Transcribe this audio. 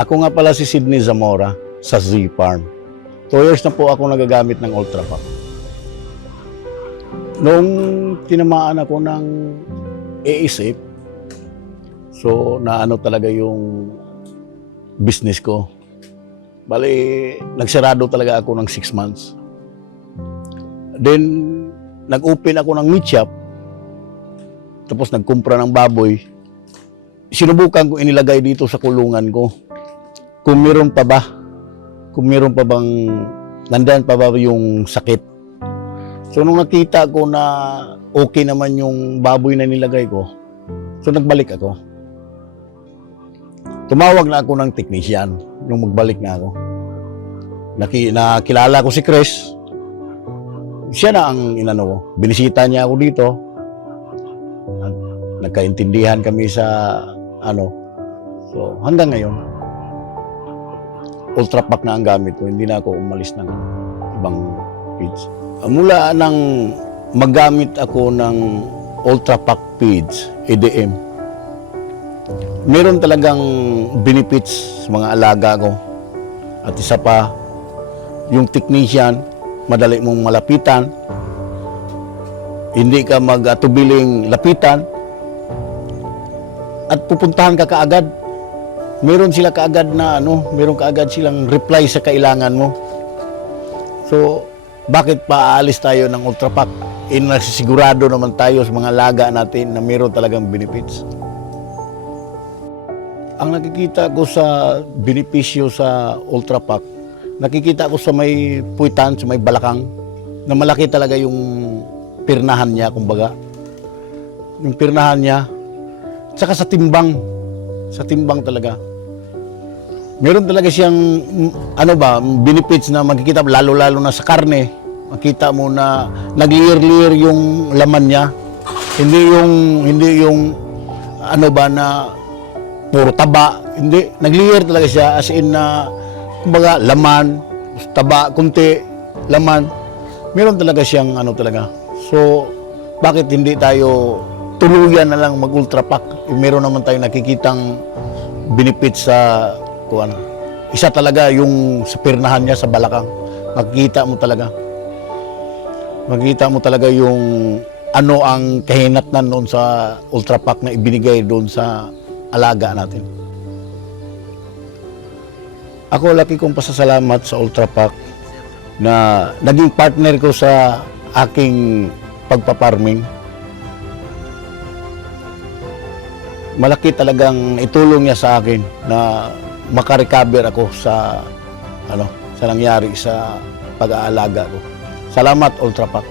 Ako nga pala si Sydney Zamora sa Z-Farm. 2 years na po ako nagagamit ng Ultra Pack. Noong tinamaan ako ng ASAP, so naano talaga yung business ko. Bali, nagsarado talaga ako ng 6 months. Then, nag-open ako ng meat shop, tapos nagkumpra ng baboy. Sinubukan ko inilagay dito sa kulungan ko. Kung meron pa ba? Kung meron pa bang, nandiyan pa ba yung sakit? So nung nakita ko na okay naman yung baboy na nilagay ko, so nagbalik ako. Tumawag na ako ng technician nung magbalik na ako. Nakilala ko si Chris. Siya na ang inano ko. Binisita niya ako dito. Nagkaintindihan kami sa ano. So hanggang ngayon, Ultra Pack na ang gamit ko. Hindi na ako umalis ng ibang feeds. Mula nang maggamit ako ng Ultra Pack feeds, EDM, meron talagang benefits sa mga alaga ko. At isa pa, yung technician, madali mong malapitan. Hindi ka mag-atubiling lapitan. At pupuntahan ka kaagad. Meron sila kaagad na meron kaagad silang reply sa kailangan mo. So, bakit pa aalis tayo ng Ultra Pack? Nasisigurado naman tayo sa mga alaga natin na meron talagang benefits. Ang nakikita ko sa benepisyo sa Ultra Pack, nakikita ko sa may puwitan, sa may balakang, na malaki talaga yung pirnahan niya, kumbaga. Yung pirnahan niya, tsaka sa timbang talaga. Meron talaga siyang, benefits na makikita, lalo-lalo na sa karne. Makita mo na nag-layer-layer yung laman niya. Hindi yung na puro taba. Hindi, nag-layer talaga siya as in na, kumbaga, laman, taba, kunti, laman. Meron talaga siyang talaga. So, bakit hindi tayo tuluyan na lang mag-Ultra Pack? Meron naman tayong nakikitang benefits sa isa talaga yung sa pirnahan niya sa balakang. Makikita mo talaga yung ang kahinatnan noon sa Ultra Pack na ibinigay doon sa alaga natin. Ako laki kong pasasalamat sa Ultra Pack na naging partner ko sa aking pagpaparming. Malaki talagang itulong niya sa akin na makarecover ako sa nangyari sa pag-aalaga ko. Salamat, Ultra Pack.